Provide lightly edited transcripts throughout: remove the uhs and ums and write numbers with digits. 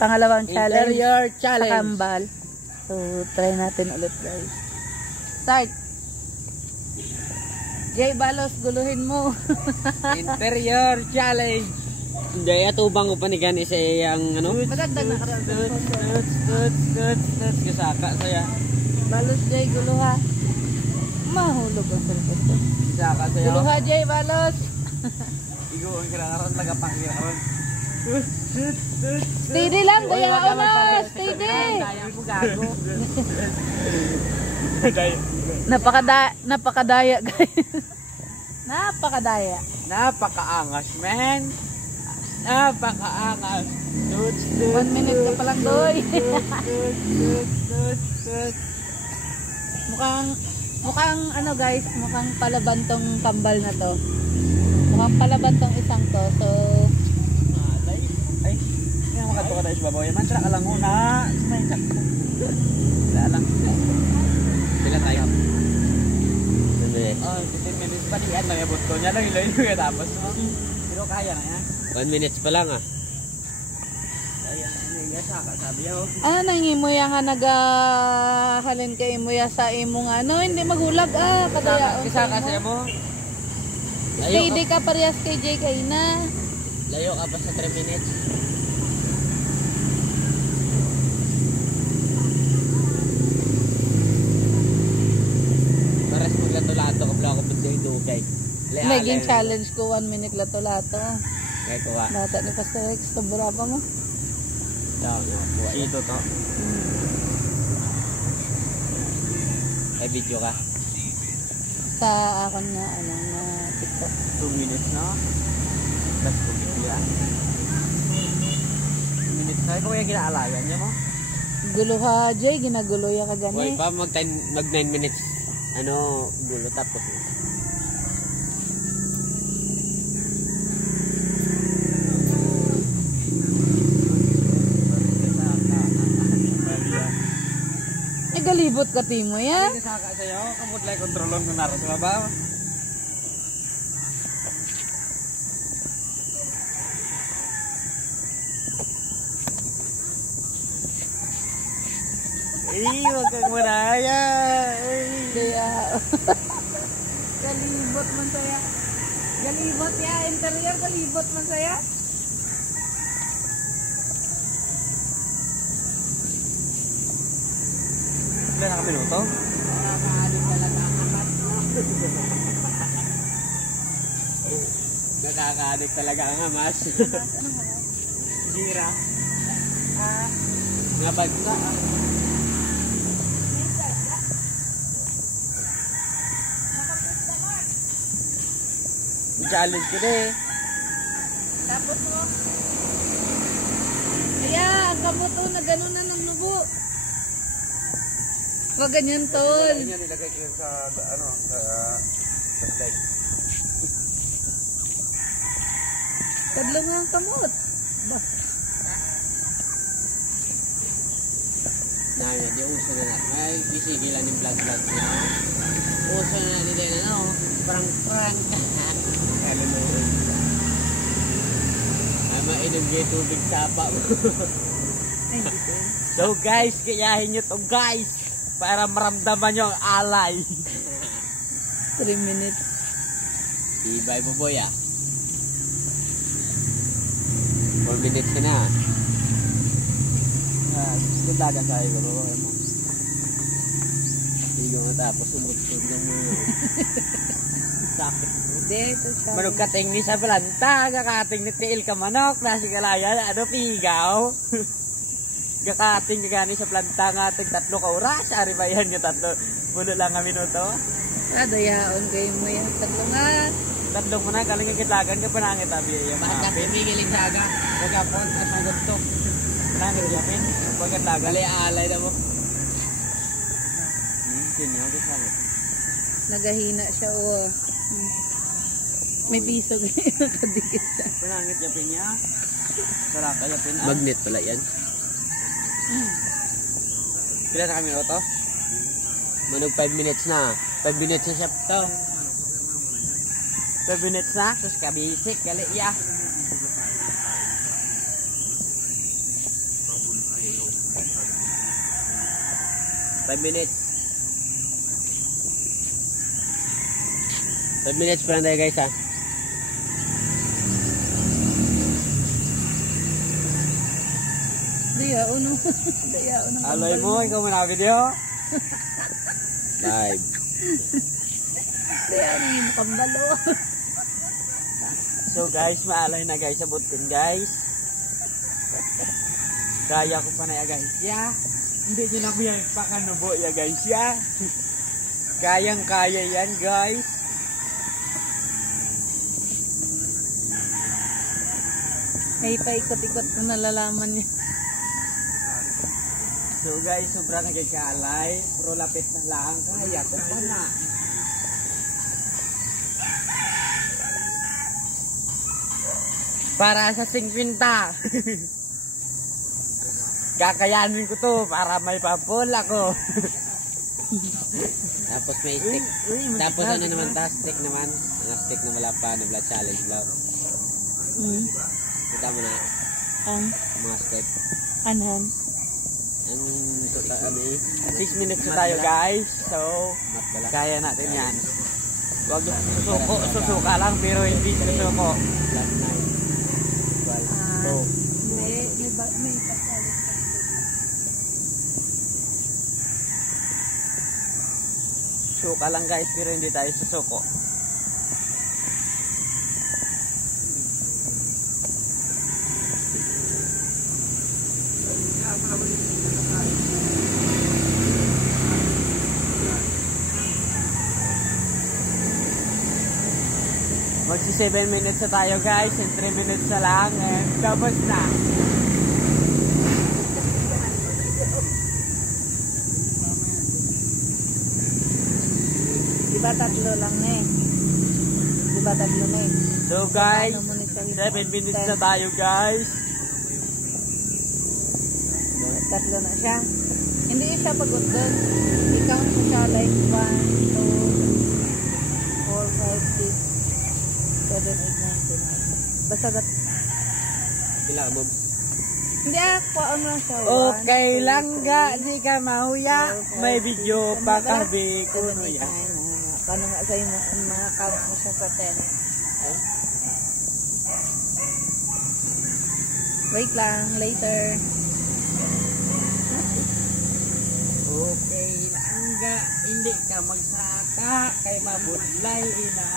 Pangalawang challenge. Interior Sa challenge. kambal. So, try natin ulit guys. Start. Jay Balos, guluhin mo. Interior challenge. Hindi, atubang ko pa ni Gani sa iyang ano? Madagdag na Kasaka saya. Balos, Jay, guluha. Mahulog ang cellphone ko. Kasaka saya. Guluha, Jay, Balos. Igo ang kinakaroon, tagapangkiraron. Steady lang, dayao na. Steady. Daya mo gago. Napakadaya, guys. Napakadaya. Napakaangas, man. Napakaangas. 1 minute ka pa lang, doy. Mukhang ano guys, mukhang palaban tong kambal na to. Mukhang palaban tong isang to. So, ay, hindi mo katuka tayo sa babaw. Yaman, sila ka lang muna. Sumay ka. Sila lang. Sila tayo. Oh, 15 minutes pa diyan lang yung ko niya lang ilo-ilo tapos. Pero kaya na yan. 1 minutes pa lang ah. Kaya na saka sabi yo. ano nang imuya nga nagahalin kay imuya sa imong ano, hindi magulag kadaya. Kisaka sa mo. Steady ka parehas kay Jay kay na. Layo ka pa sa 3 minutes. Pares maglato-lato ka pala ako dugay. Maging challenge ko 1 minute lato-lato. Kaya kuha. Bata ni Pastor Rex, tabura pa mo. Ito to. Ay video ka. Sa akon na ano na TikTok. 2 minutes na. Bas ko bigla. 2 minutes na. Ikaw yung kinaalayan niya mo? Guluha Jay, ginaguloya ka gani. Hoy pa mag 9 minutes. Ano, gulo tapos. Galibot ka timo ya. Kisaka sa'yo, kamot lang kontrolon kung naroon sa babaw. Wag kang maraya. Kaya galibot man saya. Galibot ya, interior galibot man saya. Ilan na minuto? Nakakaalim talaga ang amat. Nakakaadik talaga ang hamas. Gira. Nga bagsa. Challenge ko din. Tapos mo. Kaya ang kamot na gano'n na ng nubo. Wag ganyan tol. Nilagay ko sa ano sa slide. Kadlo nga ang kamot. Bah. Nah, di uso na na. May bisigilan yung vlog niya. Uso na na din ano. Prank. Kali mo. Ay mainom kayo tubig sa apa mo. So guys, kayahin nyo to guys. Para maramdaman nyo ang alay. 3 minutes. Ibay boboy ah. 4 minutes na. Sundagan tayo ko. Hindi ko matapos sumut-sumut mo. Sakit. Dito siya. Manog kating ni sa planta, kakating ni tiil ka manok, nasi kalayan, ano pigaw. Gakating gani sa planta nga ating 3 ka oras, ari ba yan yung 3? Bulo lang nga minuto. Dayaon kayo mo yan. Tatlo nga. 3 mo na, kaling kitlagan ka panangit abi. Bakit pimigiling saga? Pagkapon, as ang gusto. Panangit yapin, pagkatlagan. Gali alay na mo. Kinyo, kasama. Nagahina siya o. May bisog nakadikit siya. Panangit yapin niya. Sarap ka yapin. Magnet pala yan. Pila na kami to? Manog 5 minutes na. 5 minutes na siya to. 5 minutes na, terus kabisik, gali iya. 5 minutes. 5 minutes pa lang tayo guys ha. Diya, uno. Diya, uno. Aloy mo, ikaw man video. 5. Diya, yung kambalo. So guys, maalay na guys, abutin guys. Kaya ko pa na ya guys ya. Hindi nyo na biyang pakanubo ya guys ya. Kayang kaya yan guys. May paikot-ikot na nalalaman niya. So guys, sobrang nagkaalay. Pero lapit na lang. Kaya ko pa na. Para sa 50. Kakayanin ko to para may papol ako. Tapos may stick. Tapos ano naman ta? Stick naman. Ano stick na wala pa. Na blood challenge blood. Kita mo na. Mga stick. Anhan. Ang total ano eh. 6 minutes na tayo guys. So, kaya natin yan. Huwag susuko. Susuka lang pero hindi susuko. Last night. 12. May pasalit. Suka lang guys pero hindi tayo susuko. Magsi 7 minutes na tayo guys, in 3 minutes na lang and tapos na. Diba tatlo lang na eh. Diba tatlo na eh. So guys, 7 minutes na tayo guys. Tatlo na siya. Hindi siya pagod doon. I-count mo siya like 1, 2, 4, 5, 6, 7, 8, 9, 10. Basta Pila ka, Bob? hindi kuhaan mo siya. Okay lang ga, di ka mahuya. May video pa kabi kuno ya. Paano nga sa'yo mga count mo siya sa 10? Wait lang, later. Okay lang ga, hindi ka magsaka kay mabudlay ina.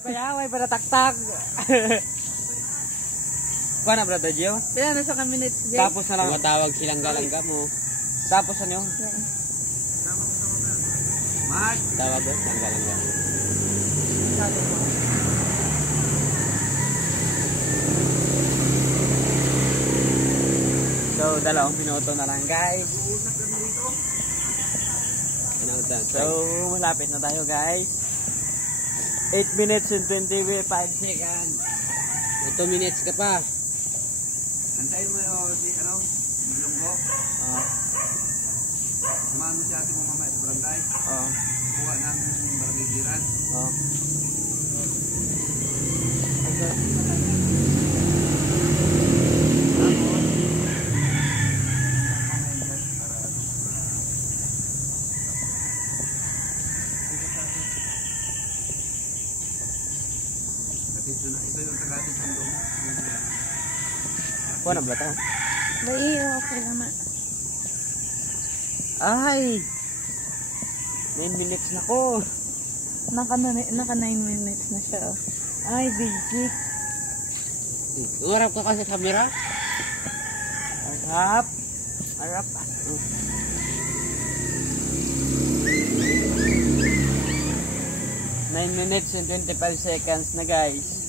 Payaway para taktak. Kuha na brother Gio. Pila na sa minutes, Jay? Tapos na lang. Tumatawag silang galangga mo. Tapos ano yun? Tawag doon, silang galangga. So, 2 minuto na lang guys. So, malapit na tayo guys. 8 minutes and 25 seconds. 2 minutes ka pa. Antayin mo yung si ano, Lunggo. Samahan mo si ate mo mamaya sa barangay. Kuha ng barangay giran. Ito yung tagatid ng doon. Kuha na ba ito? Bai, okay naman. Ay! 9 minutes na ko. Naka 9 minutes na siya. Oh. Ay, basic. Umarap ka kasi sa camera. Harap. Harap. 9 minutes and 25 seconds na guys.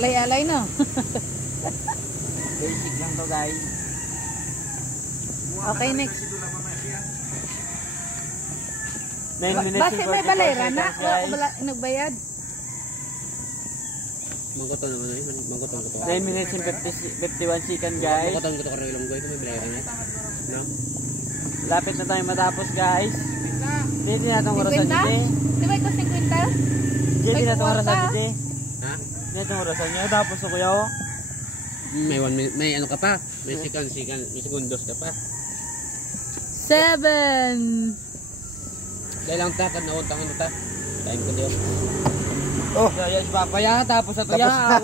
Alay-alay no? Basic lang to guys. Okay, next. 9 minutes Basta and may 45 balera na? seconds guys. Wala nagbayad? Mangkoton naman eh. Mangkoton ko to. 9 minutes and 51 seconds guys. Mangkoton ko to karang ilong goy. Kung may bilay na. No? Lapit na tayo matapos guys. Hindi na itong oras sa 50? dito. Di ba ito 50? Hindi na itong oras sa dito. Ha? Ito ang orasan niya. Tapos ako yaw. May 1 minute, may ano ka pa? May segundos ka pa. 7. Dahil lang ta, kad nautang ano ta. Kain ko diyo. Oh, ya, ya, tapos ito ya.